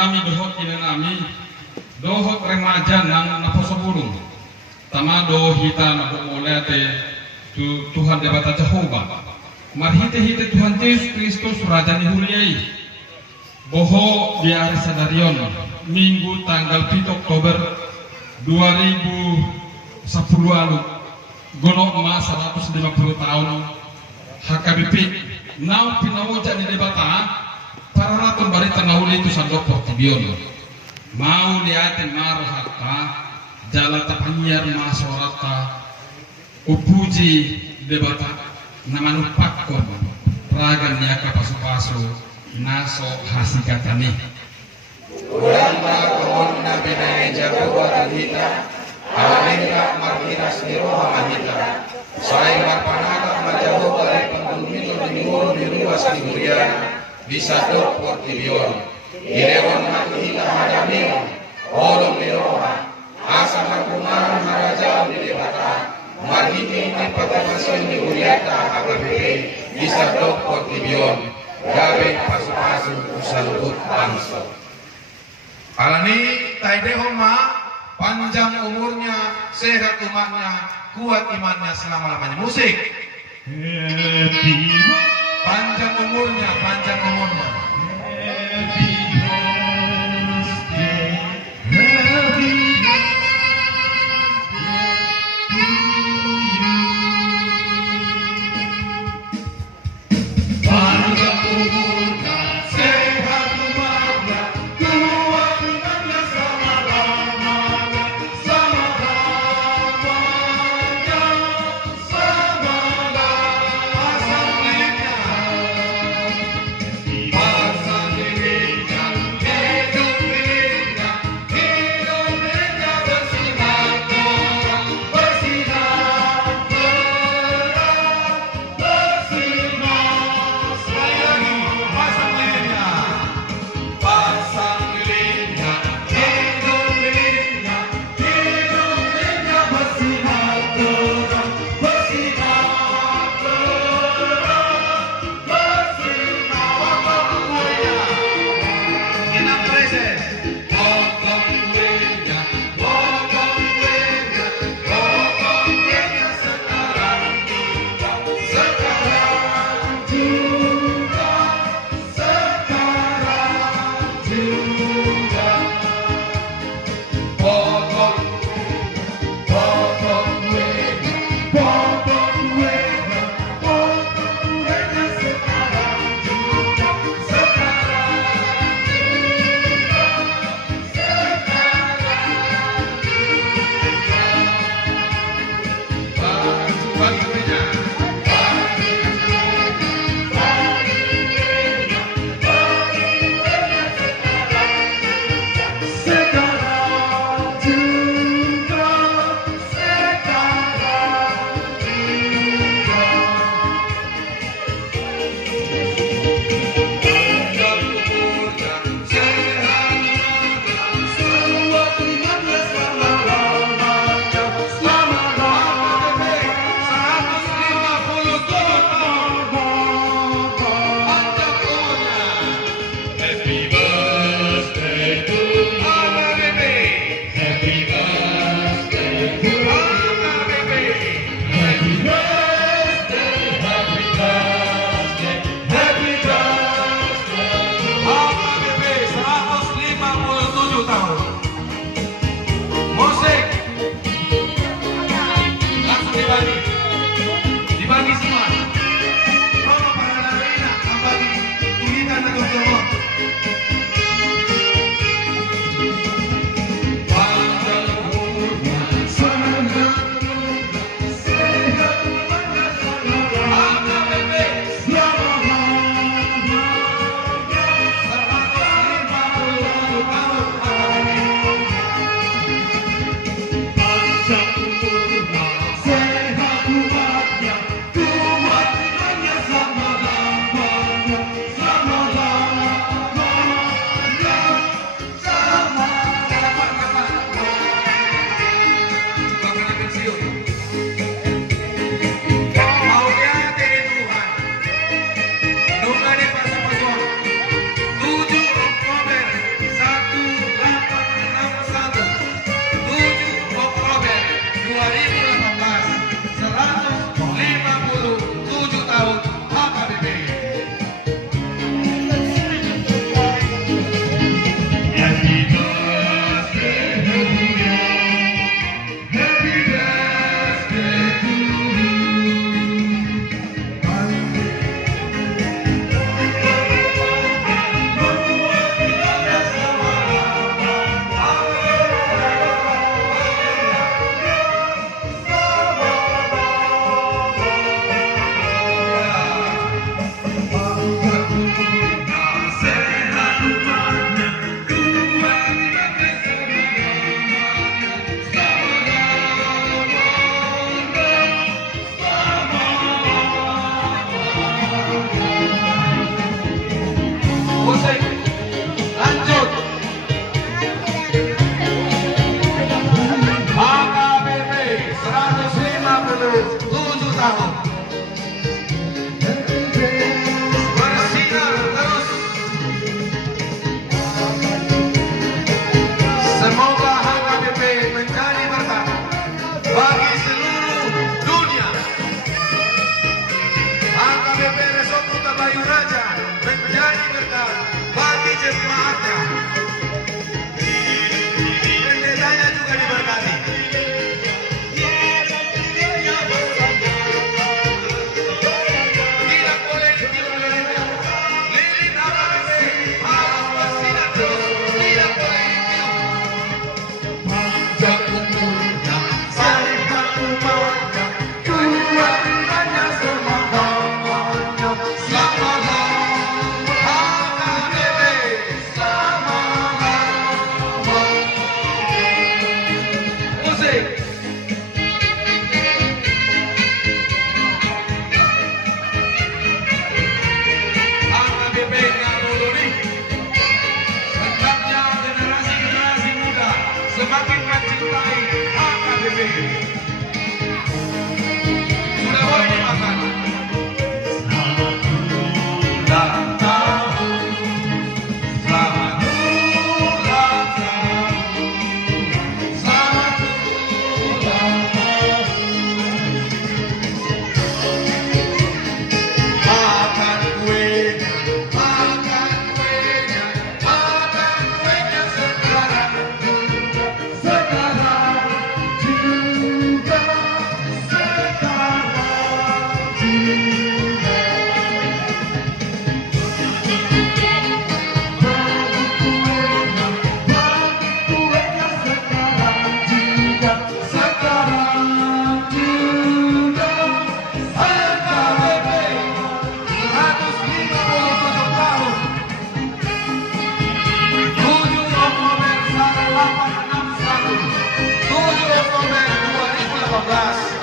nami dohot ina nami dohot remaja nang naposo burung tamado hita na bolete Tuhan debata Jehovah marhite-hite Tuhan Yesus Kristus Raja Nihuliai boho di hari sadarion Minggu tanggal 7 Oktober 2010 lalu gonok emas 150 tahun HKBP nau pinawoja di debata para ratun barita nauli itu sandok portibion mau liatin maru hakka jala tapanyar masorata upuji debata namanu pakkon ragan niaka pasu-pasu naso hasikatani ulama kebun nabi nae jago buatan hita alahingga marhiras niroha mahita saya marpanaga majago dari penduduk dimur diruas di Guriana bisa dok portibion Ilewan mati hita hadamil olong niroha asa markumaran haraja di debata marhiti ini pada masih di Guriata HKBP bisa dok portibion gawe pasu-pasu usantut bangsa alani taide homa panjang umurnya sehat umatnya kuat imannya selama-lamanya musik panjang umurnya semakin mencintai AKBP. Sudah boleh dimakan. Ulang tahun, selamat ulang tahun, selamat ulang tahun. Makan kuenya, makan kuenya, makan kuenya sekarang juga, sekarang juga, sekarang juga. Oktober 2018